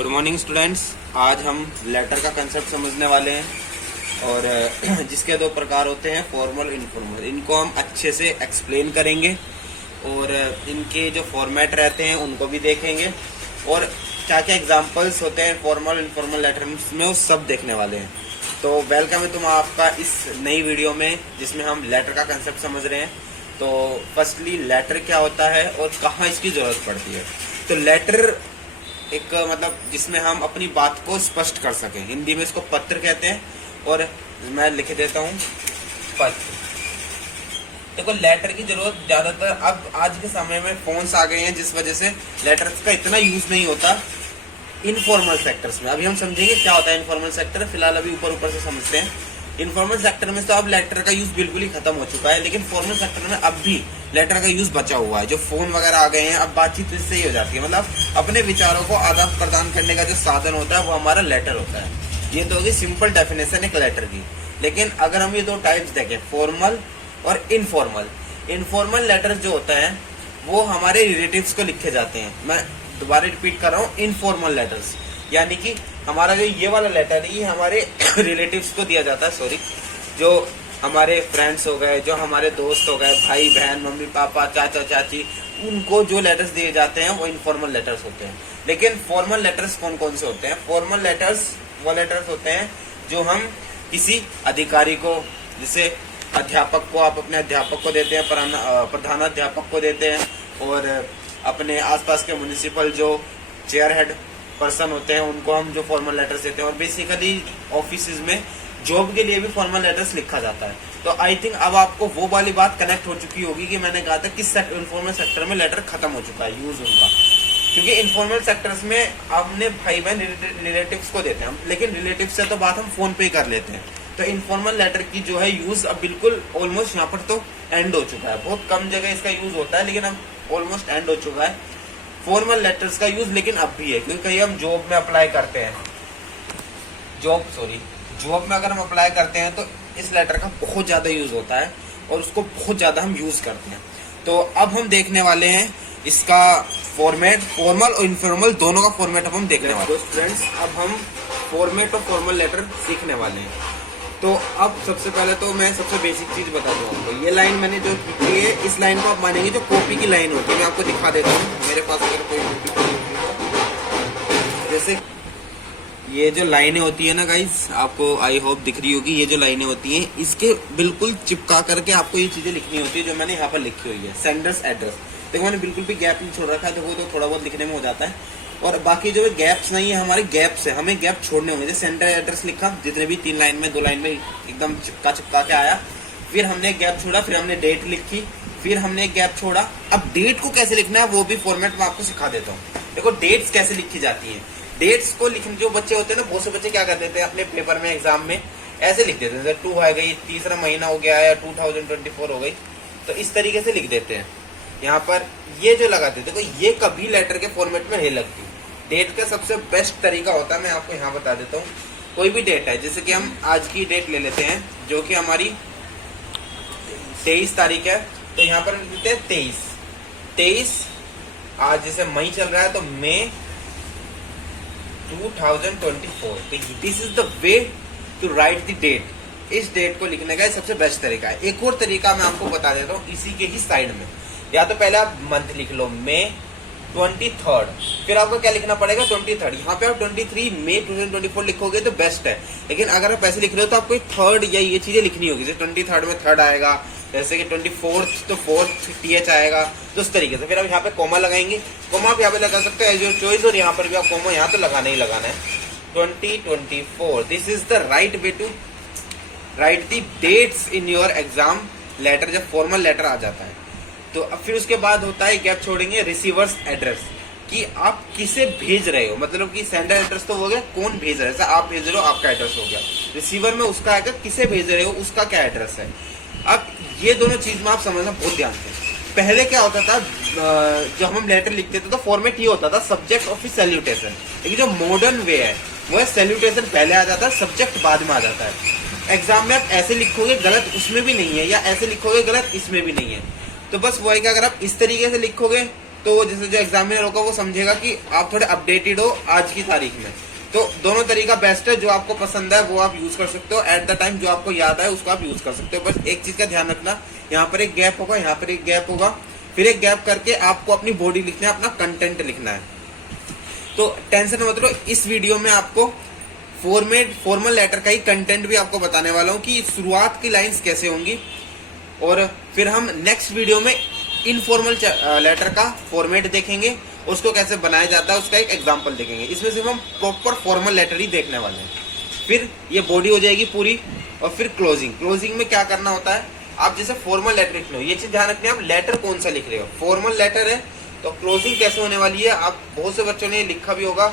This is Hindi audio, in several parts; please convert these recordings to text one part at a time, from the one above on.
Good morning students. आज हम लेटर का कंसेप्ट समझने वाले हैं और जिसके दो प्रकार होते हैं, फॉर्मल, इनफॉर्मल। इनको हम अच्छे से एक्सप्लेन करेंगे और इनके जो फॉर्मेट रहते हैं उनको भी देखेंगे और क्या क्या एग्जांपल्स होते हैं फॉर्मल इनफॉर्मल लेटर में, वो सब देखने वाले हैं। तो वेलकम है तुम आपका इस नई वीडियो में जिसमें हम लेटर का कंसेप्ट समझ रहे हैं। तो फर्स्टली लेटर क्या होता है और कहाँ इसकी जरूरत पड़ती है। तो लेटर एक मतलब जिसमें हम अपनी बात को स्पष्ट कर सकें। हिंदी में इसको पत्र कहते हैं और मैं लिख देता हूँ पत्र। देखो लेटर की जरूरत ज्यादातर अब आज के समय में फोन्स आ गए हैं, जिस वजह से लेटर्स का इतना यूज नहीं होता इनफॉर्मल सेक्टर्स में। अभी हम समझेंगे क्या होता है इनफॉर्मल सेक्टर, फिलहाल अभी ऊपर से समझते हैं। इनफॉर्मल सेक्टर में तो अब लेटर का यूज बिल्कुल ही खत्म हो चुका है, लेकिन फॉर्मल सेक्टर में अब भी लेटर का यूज बचा हुआ है। जो फोन वगैरह आ गए हैं, अब बातचीत इससे ही हो जाती है। मतलब अपने विचारों को आदान प्रदान करने का जो साधन होता है वो हमारा लेटर होता है। ये तो होगी सिंपल डेफिनेशन एक लेटर की। लेकिन अगर हम ये दो टाइप्स देखें, फॉर्मल और इनफॉर्मल। इनफॉर्मल लेटर जो होता है वो हमारे रिलेटिव्स को लिखे जाते हैं। मैं दोबारा रिपीट कर रहा हूँ, इनफॉर्मल लेटर्स यानी कि हमारा जो ये वाला लेटर है ये हमारे रिलेटिव्स को दिया जाता है। सॉरी, जो हमारे फ्रेंड्स हो गए, जो हमारे दोस्त हो गए, भाई बहन, मम्मी पापा, चाचा चाची, उनको जो लेटर्स दिए जाते हैं वो इनफॉर्मल लेटर्स होते हैं। लेकिन फॉर्मल लेटर्स कौन कौन से होते हैं? फॉर्मल लेटर्स वो लेटर्स होते हैं जो हम किसी अधिकारी को, जैसे अध्यापक को, आप अपने अध्यापक को देते हैं, प्रधानाध्यापक को देते हैं, और अपने आसपास के म्युनिसिपल जो चेयर हेड पर्सन होते हैं उनको हम जो फॉर्मल लेटर्स देते हैं। और बेसिकली ऑफिसेज में जॉब के लिए भी फॉर्मल लेटर्स लिखा जाता है। तो आई थिंक अब आपको वो वाली बात कनेक्ट हो चुकी होगी कि मैंने कहा था किस इनफॉर्मल सेक्टर में लेटर खत्म हो चुका है यूज उनका, क्योंकि इनफॉर्मल सेक्टर्स में हमने भाई बहन रिलेटिव्स को देते हैं, लेकिन रिलेटिव से तो बात हम फोन पे ही कर लेते हैं। तो इनफॉर्मल लेटर की जो है यूज अब बिल्कुल ऑलमोस्ट यहाँ पर तो एंड हो चुका है। बहुत कम जगह इसका यूज होता है, लेकिन अब ऑलमोस्ट एंड हो चुका है फॉर्मल लेटर्स का यूज। लेकिन अब भी है, क्योंकि कहीं हम जॉब में अप्लाई करते हैं, जॉब में अगर हम अप्लाई करते हैं तो इस लेटर का बहुत ज्यादा यूज होता है और उसको बहुत ज्यादा हम यूज करते हैं। तो अब हम देखने वाले हैं इसका फॉर्मेट, फॉर्मल और इनफॉर्मल दोनों का फॉर्मेट अब हम देखने वाले हैं। फ्रेंड्स, अब हम फॉर्मेट और फॉर्मल लेटर सीखने वाले हैं। तो अब सबसे पहले तो मैं सबसे बेसिक चीज बता दूं आपको। ये लाइन मैंने जो की है, इस लाइन को आप मानेंगे जो कॉपी की लाइन होती है। मैं आपको दिखा देता हूँ, मेरे पास अगर कोई कॉपी, जैसे ये जो लाइनें होती है ना गाइस, आपको आई होप दिख रही होगी। ये जो लाइनें होती हैं इसके बिल्कुल चिपका करके आपको ये चीजें लिखनी होती है जो मैंने यहाँ पर लिखी हुई है। सेंडर्स एड्रेस, देखो मैंने बिल्कुल भी गैप नहीं छोड़ रखा है, तो वो तो थोड़ा बहुत लिखने में हो जाता है। और बाकी जो गैप्स नहीं है, हमारे गैप्स है, हमें गैप छोड़ने होंगे। जैसे सेंटर एड्रेस लिखा, जितने भी 3 लाइन में 2 लाइन में एकदम चिपका के आया, फिर हमने गैप छोड़ा, फिर हमने डेट लिखी, फिर हमने गैप छोड़ा। अब डेट को कैसे लिखना है वो भी फॉर्मेट में आपको सिखा देता हूँ। देखो डेट्स कैसे लिखी जाती है। डेट्स को लिखने जो बच्चे होते हैं ना, बहुत से बच्चे क्या कर देते हैं अपने पेपर में, एग्जाम में ऐसे लिख देते हैं, जैसे 2 आ गई, तीसरा महीना हो गया या 2024 हो गई, तो इस तरीके से लिख देते हैं। यहाँ पर ये जो लगाते हैं, देखो ये कभी लेटर के फॉर्मेट में नहीं लगती। डेट का सबसे बेस्ट तरीका होता है, मैं आपको यहाँ बता देता हूँ। कोई भी डेट है, जैसे कि हम आज की डेट ले लेते हैं जो कि हमारी 23 तारीख है, तो यहाँ पर लिखते हैं 23। आज जैसे मई चल रहा है तो मई 2024। तो this is the way to write the date. इस डेट को लिखने का सबसे बेस्ट तरीका है। एक और तरीका मैं आपको बता देता हूँ इसी के ही साइड में। या तो पहले आप मंथ लिख लो, मई 23rd, फिर आपको क्या लिखना पड़ेगा 23rd। यहाँ पे आप 23 मई 2024 लिखोगे तो बेस्ट है। लेकिन अगर आप ऐसे लिख रहे हो तो आपको 3rd या ये चीजें लिखनी होगी। जैसे 23rd में 3rd आएगा, जैसे कि 24th तो 4th TH आएगा, तो उस तरीके से। फिर आप यहाँ पे कोमा लगाएंगे, कोमा आप यहाँ पे लगा सकते हो एज योर चॉइस, और यहाँ पर भी आप कोमा यहाँ तो लगाना ही लगाना है। 2024, this is the right way to write the dates in your exam letter, जब फॉर्मल लेटर आ जाता है। तो अब फिर उसके बाद होता है, गैप छोड़ेंगे, रिसीवर्स एड्रेस, कि आप किसे भेज रहे हो। मतलब कि सेंडर एड्रेस तो हो गया, कौन भेज रहा है, जैसे आप भेज रहे हो आपका एड्रेस हो गया। रिसीवर में उसका आएगा, किसे भेज रहे हो उसका क्या एड्रेस है। अब ये दोनों चीज में आप समझना बहुत ध्यान से। पहले क्या होता था, जब हम लेटर लिखते थे तो फॉर्मेट ये होता था सब्जेक्ट और फिर सैल्यूटेशन। लेकिन जो मॉडर्न वे है वो है सैल्यूटेशन पहले आ जाता है, सब्जेक्ट बाद में आ जाता है। एग्जाम में आप ऐसे लिखोगे गलत उसमें भी नहीं है, या ऐसे लिखोगे गलत इसमें भी नहीं है। तो बस वो है कि अगर आप इस तरीके से लिखोगे तो जैसे जो एग्जामिनर होगा वो समझेगा कि आप थोड़े अपडेटेड हो आज की तारीख में। तो दोनों तरीका बेस्ट है, जो आपको पसंद है वो आप यूज कर सकते हो, एट द टाइम जो आपको याद है उसको आप यूज कर सकते हो। बस एक चीज का ध्यान रखना, यहाँ पर एक गैप होगा, यहाँ पर एक गैप होगा, फिर एक गैप करके आपको अपनी बॉडी लिखना है, अपना कंटेंट लिखना है। तो टेंशन मत लो, इस वीडियो में आपको फॉर्मल लेटर का ही कंटेंट भी आपको बताने वाला हूँ कि शुरुआत की लाइंस कैसे होंगी, और फिर हम नेक्स्ट वीडियो में इनफॉर्मल लेटर का फॉर्मेट देखेंगे, उसको कैसे बनाया जाता है उसका एक एग्जांपल देखेंगे। इसमें सिर्फ हम प्रॉपर फॉर्मल लेटर ही देखने वाले हैं। फिर ये बॉडी हो जाएगी पूरी, और फिर क्लोजिंग में क्या करना होता है, आप जैसे फॉर्मल लेटर लिख रहे हो, ये चीज ध्यान रखनी है, आप लेटर कौन सा लिख रहे हो। फॉर्मल लेटर है तो क्लोजिंग कैसे होने वाली है, आप बहुत से बच्चों ने लिखा भी होगा,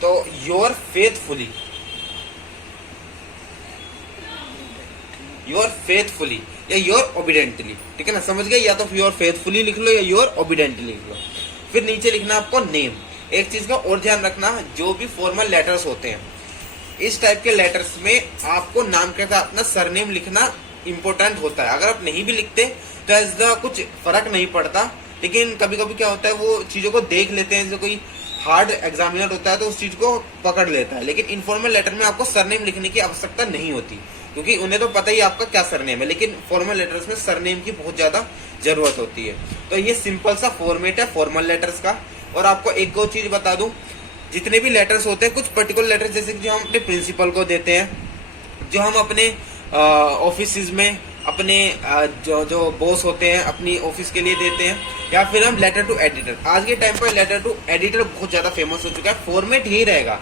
तो योर फेथफुली या योर ओबिडेंटली, ठीक है ना, समझ गए, या तो योर फेथफुली लिख लो या योर ओबिडेंटली लिख लो। फिर नीचे लिखना आपको नेम। एक चीज का और ध्यान रखना, जो भी फॉर्मल लेटर्स होते हैं, इस टाइप के लेटर्स में आपको नाम के साथ अपना सरनेम लिखना इंपॉर्टेंट होता है। अगर आप नहीं भी लिखते तो ऐसा कुछ फर्क नहीं पड़ता, लेकिन कभी कभी क्या होता है वो चीजों को देख लेते हैं, जैसे कोई हार्ड एग्जामिनर होता है तो उस चीज को पकड़ लेता है। लेकिन इनफॉर्मल लेटर में आपको सरनेम लिखने की आवश्यकता नहीं होती, क्योंकि उन्हें तो पता ही आपका क्या सरनेम है, लेकिन फॉर्मल लेटर्स में सरनेम की बहुत ज्यादा जरूरत होती है। तो ये सिंपल सा फॉर्मेट है फॉर्मल लेटर्स का। और आपको एक और चीज बता दूं, जितने भी लेटर्स होते हैं, कुछ पर्टिकुलर लेटर्स जैसे कि जो हम अपने प्रिंसिपल को देते हैं, जो हम अपने ऑफिस में अपने जो बॉस होते हैं अपनी ऑफिस के लिए देते हैं, या फिर हम लेटर टू एडिटर। आज के टाइम पर लेटर टू एडिटर बहुत ज्यादा फेमस हो चुका है, फॉर्मेट यही रहेगा।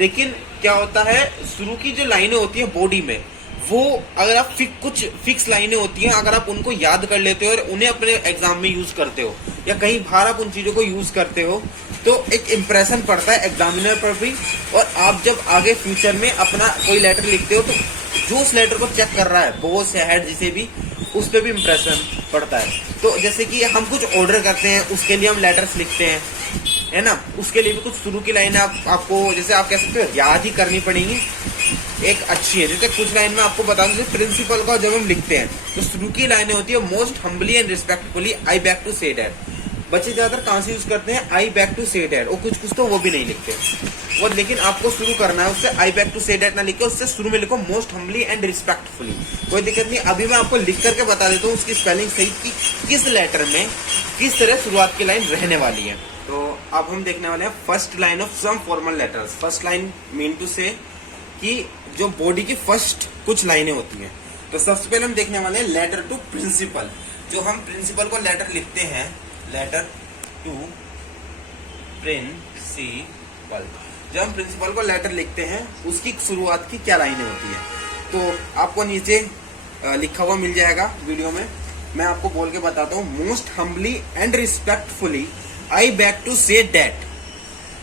लेकिन क्या होता है, शुरू की जो लाइनें होती है बॉडी में, वो अगर आप कुछ फिक्स लाइनें होती हैं, अगर आप उनको याद कर लेते हो और उन्हें अपने एग्जाम में यूज करते हो, या कहीं बाहर आप उन चीजों को यूज करते हो, तो एक इम्प्रेशन पड़ता है एग्जामिनर पर भी। और आप जब आगे फ्यूचर में अपना कोई लेटर लिखते हो, तो जो उस लेटर को चेक कर रहा है, बॉस या हेड जिसे भी, उस पर भी इम्प्रेशन पड़ता है। तो जैसे कि हम कुछ ऑर्डर करते हैं, उसके लिए हम लेटर्स लिखते हैं, है ना, उसके लिए भी कुछ शुरू की लाइन आपको जैसे आप कह सकते हो याद ही करनी पड़ेगी, एक अच्छी है। जैसे कुछ लाइन में आपको बता दूं, जैसे प्रिंसिपल का जब हम लिखते हैं तो शुरू की लाइनें होती है most humbly and respectfully I beg to say that. बच्चे ज्यादातर कहां से यूज करते हैं, I beg to say that, और कुछ तो वो भी नहीं लिखते वो। लेकिन आपको शुरू करना है उससे आई बैक टू से डैड ना लिखो, उससे शुरू में लिखो मोस्ट हम्बली एंड रिस्पेक्टफुली, कोई दिक्कत नहीं। अभी मैं आपको लिख करके बता देता हूँ उसकी स्पेलिंग सही कि किस लेटर में किस तरह शुरुआत की लाइन रहने वाली है। तो अब हम देखने वाले हैं first line of some formal letters. First line mean to say कि जो बॉडी की फर्स्ट कुछ लाइनें होती हैं। तो सबसे पहले हम देखने वाले हैं लेटर टू प्रिंसिपल। जो हम प्रिंसिपल को लेटर लिखते हैं, लेटर टू प्रिंसिपल, जब हम प्रिंसिपल को लेटर लिखते हैं उसकी शुरुआत की क्या लाइनें होती है, तो आपको नीचे लिखा हुआ मिल जाएगा वीडियो में, मैं आपको बोल के बताता हूँ। Most humbly and respectfully I beg to say that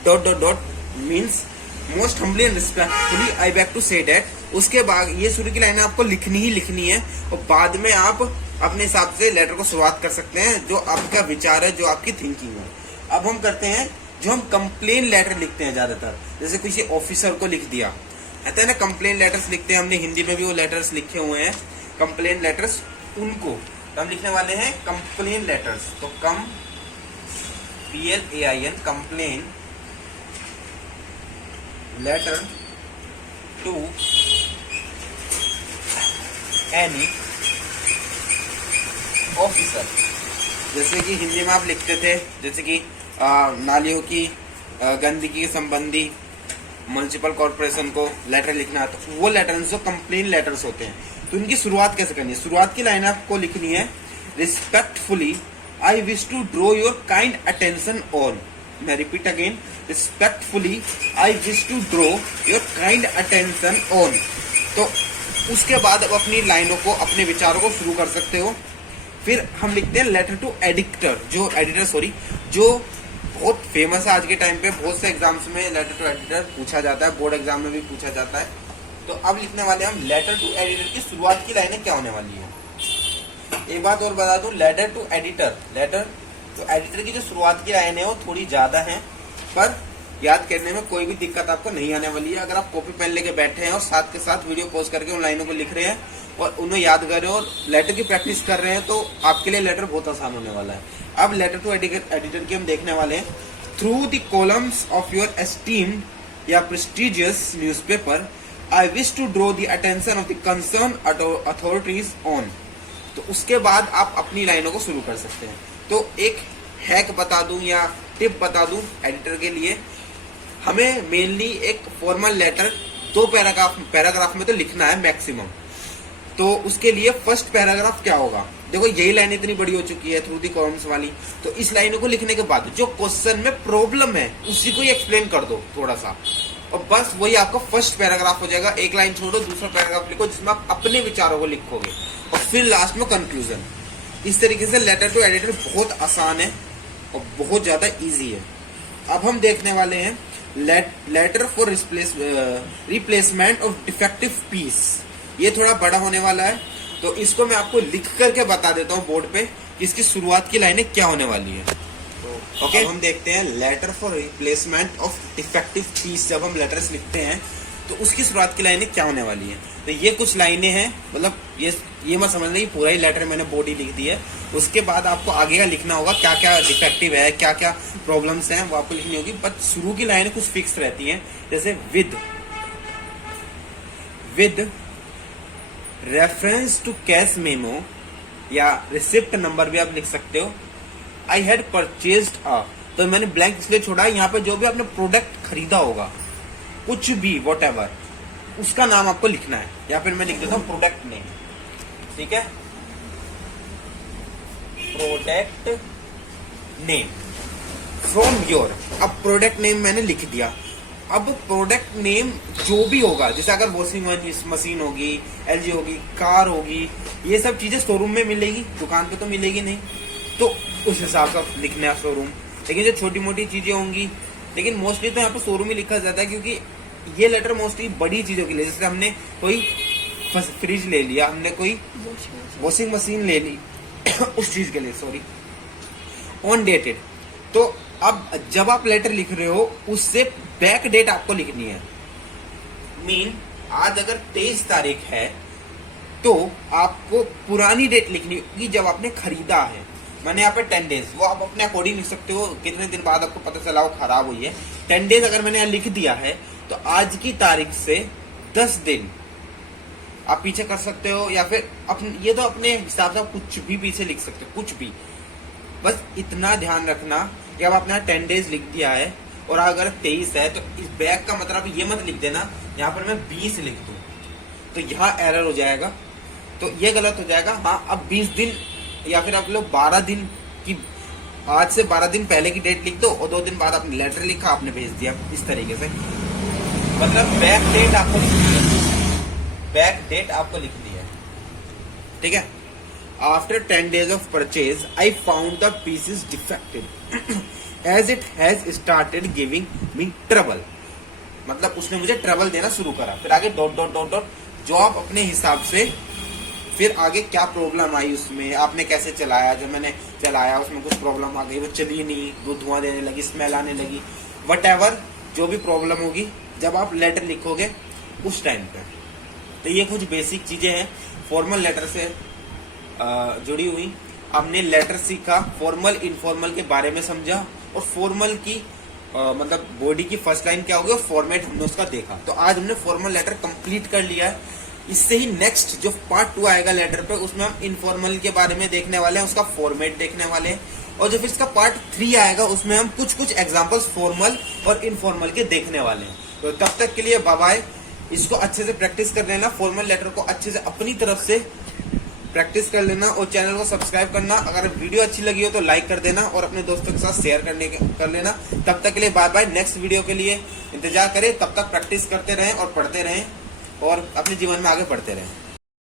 dot dot dot means most humbly and respectfully I beg to say that. उसके बाद ये शुरू की लाइनें आपको लिखनी ही लिखनी है, और बाद में आप अपने हिसाब से लेटर को शुरुआत कर सकते हैं, जो आपका विचार है, जो आपकी थिंकिंग है। अब हम करते हैं जो हम कंप्लेन लेटर लिखते हैं ज्यादातर, जैसे किसी ऑफिसर को लिख दिया, कहते हैं ना कंप्लेन लेटर्स लिखते हैं, हमने हिंदी में भी वो लेटर्स लिखे हुए हैं कंप्लेन लेटर्स, उनको तो हम लिखने वाले हैं कंप्लेन लेटर्स। तो कम PLAIN complain letter to any officer. जैसे कि हिंदी में आप लिखते थे, जैसे कि नालियों की गंदगी के संबंधी म्युनिसिपल कॉर्पोरेशन को लेटर लिखना है, तो वो लेटर्स जो कंप्लेन लेटर्स होते हैं, तो उनकी शुरुआत कैसे करनी है। शुरुआत की लाइन आपको लिखनी है respectfully I wish to draw your kind attention on. मैं repeat again, respectfully I wish to draw your kind attention on. तो उसके बाद अब अपनी लाइनों को, अपने विचारों को शुरू कर सकते हो। फिर हम लिखते हैं लेटर टू एडिटर, जो बहुत फेमस है आज के टाइम पे, बहुत से एग्जाम्स में लेटर टू एडिटर पूछा जाता है, बोर्ड एग्जाम में भी पूछा जाता है। तो अब लिखने वाले हम लेटर टू एडिटर की शुरुआत की लाइनें क्या होने वाली है। एक बात और बता दूं, लेटर टू एडिटर की जो शुरुआत की लाइनें हैं वो थोड़ी ज्यादा हैं, पर याद करने में कोई भी दिक्कत आपको नहीं आने वाली है। अगर आप कॉपी पेन लेके बैठे हैं और साथ के साथ वीडियो पॉज करके उन लाइनों को लिख रहे हैं और उन्हें याद कर रहे हो और लेटर की प्रैक्टिस कर रहे हैं, तो आपके लिए लेटर बहुत आसान होने वाला है। अब लेटर टू एडिटर की हम देखने वाले हैं। Through the columns of your esteemed या prestigious newspaper I wish to draw the attention of the concern authorities on. तो उसके बाद आप अपनी लाइनों को शुरू कर सकते हैं। तो एक हैक बता दूं या टिप बता दूं एडिटर के लिए, हमें मेनली एक फॉर्मल लेटर 2 पैराग्राफ में तो लिखना है मैक्सिमम। तो उसके लिए फर्स्ट पैराग्राफ क्या होगा, देखो यही लाइन इतनी बड़ी हो चुकी है थ्रू दी कॉलम्स वाली, तो इस लाइन को लिखने के बाद जो क्वेश्चन में प्रॉब्लम है उसी को ही एक्सप्लेन कर दो थोड़ा सा, और बस वही आपका फर्स्ट पैराग्राफ हो जाएगा। एक लाइन छोड़ो, दूसरा पैराग्राफ लिखो जिसमें आप अपने विचारों को लिखोगे, और फिर लास्ट में कंक्लूजन। इस तरीके से लेटर टू एडिटर बहुत आसान है और बहुत ज्यादा इजी है। अब हम देखने वाले हैं letter for replacement of defective piece. ये थोड़ा बड़ा होने वाला है, तो इसको मैं आपको लिख करके बता देता हूँ बोर्ड पे कि इसकी शुरुआत की लाइनें क्या होने वाली है। ओके, हम देखते हैं letter for replacement of defective piece. जब हम लेटर्स लिखते हैं तो उसकी शुरुआत की लाइनें क्या होने वाली है। तो ये कुछ लाइनें हैं, मतलब ये मत समझ लें पूरा ही लेटर मैंने बॉडी लिख दी है। उसके बाद आपको आगे का लिखना होगा, क्या क्या डिफेक्टिव है, क्या क्या प्रॉब्लम्स हैं, वो आपको लिखनी होगी। बट शुरू की लाइनें कुछ फिक्स रहती हैं, जैसे with reference to cash memo या रिसिप्ट नंबर भी आप लिख सकते हो। आई हैड परचेज्ड अ, तो मैंने ब्लैंक इसलिए छोड़ा, यहाँ पे जो भी आपने प्रोडक्ट खरीदा होगा, कुछ भी वॉट एवर, उसका नाम आपको लिखना है। या फिर मैं लिख देता हूं प्रोडक्ट नेम, ठीक है, प्रोडक्ट नेम फ्रॉम योर। अब प्रोडक्ट नेम मैंने लिख दिया। अब प्रोडक्ट नेम जो भी होगा, जैसे अगर वॉशिंग मशीन होगी, एलजी होगी, कार होगी, ये सब चीजें शोरूम में मिलेगी, दुकान पे तो मिलेगी नहीं, तो उस हिसाब से लिखना है शोरूम। लेकिन जो छोटी मोटी चीजें होंगी, लेकिन मोस्टली तो यहाँ पे शोरूम ही लिखा जाता है, क्योंकि ये लेटर मोस्टली बड़ी चीजों के लिए, जैसे हमने कोई फ्रिज ले लिया, हमने कोई वॉशिंग मशीन ले ली उस चीज के लिए, सॉरी, ऑन डेटेड। तो अब जब आप लेटर लिख रहे हो उससे बैक डेट आपको लिखनी है। मीन आज अगर 23 तारीख है तो आपको पुरानी डेट लिखनी होगी जब आपने खरीदा है। मैंने यहाँ पे 10 डेज, वो आप अपने अकॉर्डिंग लिख सकते हो, कितने दिन बाद आपको पता चला वो खराब हुई है। 10 डेज अगर मैंने यहाँ लिख दिया है तो आज की तारीख से 10 दिन आप पीछे कर सकते हो, या फिर ये तो अपने हिसाब से आप कुछ भी पीछे लिख सकते हो, कुछ भी। बस इतना ध्यान रखना कि अब आपने 10 डेज लिख दिया है और अगर 23 है तो इस बैक का मतलब ये मत लिख देना यहाँ पर मैं 20 लिख दूं, तो यहाँ एरर हो जाएगा, तो ये गलत हो जाएगा। हाँ, अब 20 दिन या फिर आप लोग 12 दिन की, आज से 12 दिन पहले की डेट लिख दो और 2 दिन बाद आपने लेटर लिखा, आपने भेज दिया। इस तरीके से मतलब बैक डेट आपको लिखनी है, बैक डेट आपको लिखनी है, ठीक है। After 10 days of purchase, I found the pieces defective as it has started giving me trouble. मतलब उसने मुझे ट्रबल देना शुरू करा। फिर आगे डॉट डॉट डॉट डॉट, जो आप अपने हिसाब से फिर आगे क्या प्रॉब्लम आई उसमें, आपने कैसे चलाया, जो मैंने चलाया उसमें कुछ प्रॉब्लम आ गई, वो चली नहीं, वो धुआं देने लगी, स्मेल आने लगी, वट एवर जो भी प्रॉब्लम होगी जब आप लेटर लिखोगे उस टाइम पे। तो ये कुछ बेसिक चीजें हैं फॉर्मल लेटर से जुड़ी हुई। हमने लेटर सीखा, फॉर्मल इनफॉर्मल के बारे में समझा, और फॉर्मल की मतलब बॉडी की फर्स्ट लाइन क्या होगी और फॉर्मेट हमने उसका देखा। तो आज हमने फॉर्मल लेटर कंप्लीट कर लिया है। इससे ही नेक्स्ट जो पार्ट 2 आएगा लेटर पे, उसमें हम इनफॉर्मल के बारे में देखने वाले हैं, उसका फॉर्मेट देखने वाले हैं, और जो फिर इसका पार्ट 3 आएगा उसमें हम कुछ एग्जांपल्स फॉर्मल और इनफॉर्मल के देखने वाले हैं। तो तब तक के लिए बाय बाय। इसको अच्छे से प्रैक्टिस कर लेना, फॉर्मल लेटर को अच्छे से अपनी तरफ से प्रैक्टिस कर लेना, और चैनल को सब्सक्राइब करना। अगर वीडियो अच्छी लगी हो तो लाइक कर देना और अपने दोस्तों के साथ शेयर कर लेना। तब तक के लिए बाय बाय। नेक्स्ट वीडियो के लिए इंतजार करें, तब तक प्रैक्टिस करते रहें और पढ़ते रहें और अपने जीवन में आगे बढ़ते रहें।